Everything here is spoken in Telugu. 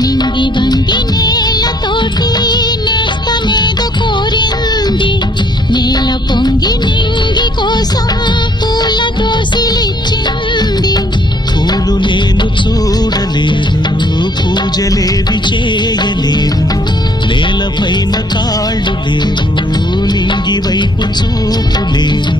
నింగి వంగి నేలతోటి నేస్తమేదో కోరింది, నేల పొంగి నింగి కోసం పూల దోసిలిచ్చింది. పూలు నేను చూడలేను, పూజలేవి చేయలేను, నేలపైన కాళ్ళు లేవు, నింగి వైపు చూపు లేదు.